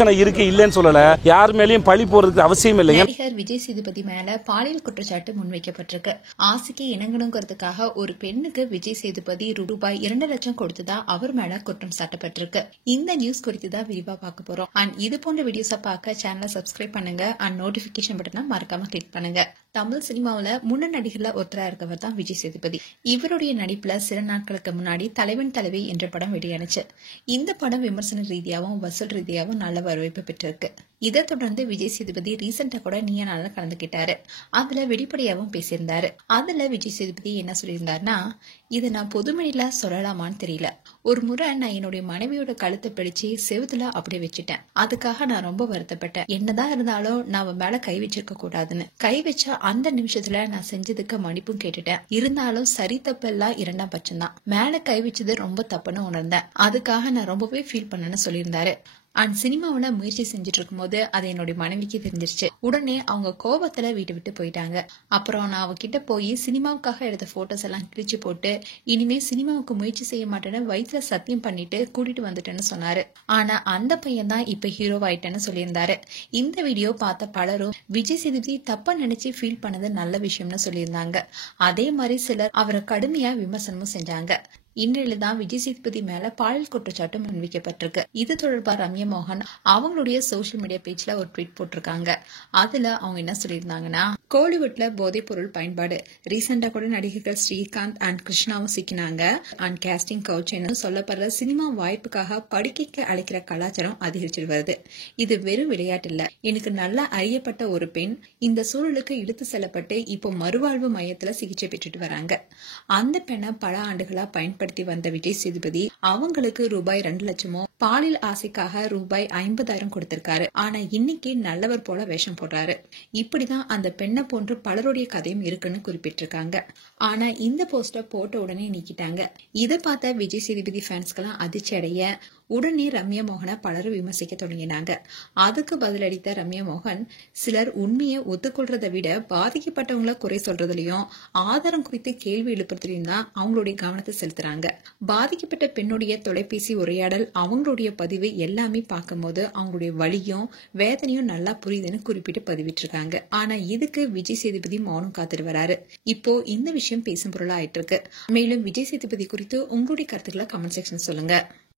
பிரச்சனை இருக்கு இல்லன்னு சொல்லல. யார் மேலயும் பழி போறதுக்கு அவசியம் இல்லைங்க. நடிகர் விஜய் சேதுபதி மேல பாலியல் குற்றச்சாட்டு முன்வைக்கப்பட்டிருக்கு. ஆசைக்கு இணங்கணுங்கிறதுக்காக ஒரு பெண்ணுக்கு விஜய் சேதுபதி ரூபாய் 2 லட்சம் கொடுத்ததா அவர் மேல குற்றம் சாட்டப்பட்டிருக்கு. இந்த நியூஸ் குறித்து தான் விரிவா பார்க்க போறோம். அண்ட் இது போன்ற வீடியோஸை பார்க்க சேனலை சப்ஸ்கிரைப் பண்ணுங்க அண்ட் நோட்டிபிகேஷன் பட்டனை மறக்காம கிளிக் பண்ணுங்க. தமிழ் சினிமாவில முன்ன நடிகர்ல ஒருத்தரா இருக்கவர் தான் விஜய் சேதுபதி. இவருடைய நடிப்புல சில நாட்களுக்கு முன்னாடி தலைவன் தலைவி என்ற படம் வெளியானுச்சு. இந்த படம் விமர்சன ரீதியாகவும் வசூல் ரீதியாகவும் நல்ல வரவேற்பு பெற்றிருக்கு. இதை தொடர்ந்து விஜய் சேதுபதி ரீசெண்டா கூட நீயா நாள கலந்துகிட்டாரு. அதுல வெளிப்படையாவும் பேசியிருந்தாரு. அதுல விஜய் சேதுபதி என்ன சொல்லியிருந்தாருன்னா, இதை நான் பொதுமணில சொல்லலாமான்னு தெரியல. ஒரு முறை நான் என்னுடைய மனைவியோட கழுத்தை பிடிச்சு செவுத்துல அப்படியே வச்சுட்டேன். அதுக்காக நான் ரொம்ப வருத்தப்பட்டேன். என்னதான் இருந்தாலும் நான் அவன் மேல கை வச்சிருக்க கூடாதுன்னு. கை வச்ச அந்த நிமிஷத்துல நான் செஞ்சதுக்கு மன்னிப்பும் கேட்டுட்டேன். இருந்தாலும் சரி தப்பு எல்லாம் 2ஆம் பட்சம் தான். மேல கை வச்சது ரொம்ப தப்புன்னு உணர்ந்தேன். அதுக்காக நான் ரொம்பவே ஃபீல் பண்ணேன்னு சொல்லியிருந்தாரு. அண்ட் சினிமாவில முயற்சி செஞ்சுட்டு இருக்கும் போது அது என்னுடைய மனைவிக்கு தெரிஞ்சிருச்சு. உடனே அவங்க கோபத்துல வீட்டை விட்டு போயிட்டாங்க. அப்புறம் நான் அவகிட்ட போய் சினிமாவுக்காக எடுத்த போட்டோஸ் எல்லாம் கிழிச்சு போட்டு இனிமே சினிமாவுக்கு முயற்சி செய்ய மாட்டேன்னு வயிற்றுல சத்தியம் பண்ணிட்டு கூட்டிட்டு வந்துட்டேன்னு சொன்னாரு. ஆனா அந்த பையன் தான் இப்ப ஹீரோவாயிட்டேன்னு சொல்லியிருந்தாரு. இந்த வீடியோ பார்த்த பலரும் விஜய் சேதுபதி தப்பா நினைச்சு ஃபீல் பண்ணது நல்ல விஷயம்னு சொல்லியிருந்தாங்க. அதே மாதிரி சிலர் அவரை கடுமையா விமர்சனமும் செஞ்சாங்க. இன்றையில தான் விஜய் சேதுபதி மேல பாலியல் குற்றச்சாட்டு முன்வைக்கப்பட்டிருக்கு. இது தொடர்பா ரம்யா மோகன் அவங்களுடைய சோசியல் மீடியா பேஜ்ல ஒரு ட்வீட் போட்டிருக்காங்க. அதுல அவங்க என்ன சொல்லியிருந்தாங்கன்னா, கோலிவுட்ல போதைப் பொருள் பயன்பாடு ரீசெண்டா கூட நடிகர்கள் ஸ்ரீகாந்த் அண்ட் கிருஷ்ணாவும் சிக்கினாங்க. அண்ட் கேஸ்டிங் கவுச் சொல்லப்படுற சினிமா வாய்ப்புக்காக படுக்கைக்கு அழைக்கிற கலாச்சாரம் அதிகரிச்சிட்டு வருது. இது வெறும் விளையாட்டு இல்ல. எனக்கு நல்லா அறியப்பட்ட ஒரு பெண் இந்த சூழலுக்கு இழுத்து செல்லப்பட்டு இப்போ மறுவாழ்வு மையத்துல சிகிச்சை பெற்றுட்டு வராங்க. அந்த பெண்ணை பல ஆண்டுகளா பயன்படுத்தி வந்த விஜய் சேதுபதி அவங்களுக்கு ரூபாய் 2 லட்சமோ பாலியல் ஆசைக்காக ரூபாய் 50,000 கொடுத்திருக்காரு. ஆனா இன்னைக்கு நல்லவர் போல வேஷம் போடுறாரு. இப்படிதான் அந்த பெண்ணை போன்று பலருடைய கதையும் இருக்குன்னு குறிப்பிட்டிருக்காங்க. ஆனா இந்த போஸ்டர் போட்ட உடனே நீக்கிட்டாங்க. இதை பார்த்த விஜய் சேதுபதி ஃபேன்ஸ்கெல்லாம் அதிர்ச்சி அடைய உடனே ரம்யா மோகனை பலரும் விமர்சிக்க தொடங்கினாங்க. அதுக்கு பதிலளித்த ரம்யா மோகன், சிலர் உண்மையை ஒத்துக்கொள்றதை விட பாதிக்கப்பட்டவங்கள குறை சொல்றதுலயும் ஆதாரம் குறித்து கேள்வி எழுப்புறதுலயும் தான் அவங்களுடைய கவனத்தை செலுத்துறாங்க. பாதிக்கப்பட்ட பெண்ணுடைய தொலைபேசி உரையாடல் அவங்களுடைய பதிவு எல்லாமே பார்க்கும்போது அவங்களுடைய வலியும் வேதனையும் நல்லா புரியுதுன்னு குறிப்பிட்டு பதிவிட்டிருக்காங்க. ஆனா இதுக்கு விஜய் சேதுபதி மௌனம் காத்துட்டு வராரு. இப்போ இந்த விஷயம் பேசும் பொருளா ஆயிட்டு இருக்கு. மேலும் விஜய் சேதுபதி குறித்து உங்களுடைய கருத்துக்களை கமெண்ட் செக்ஷன் சொல்லுங்க.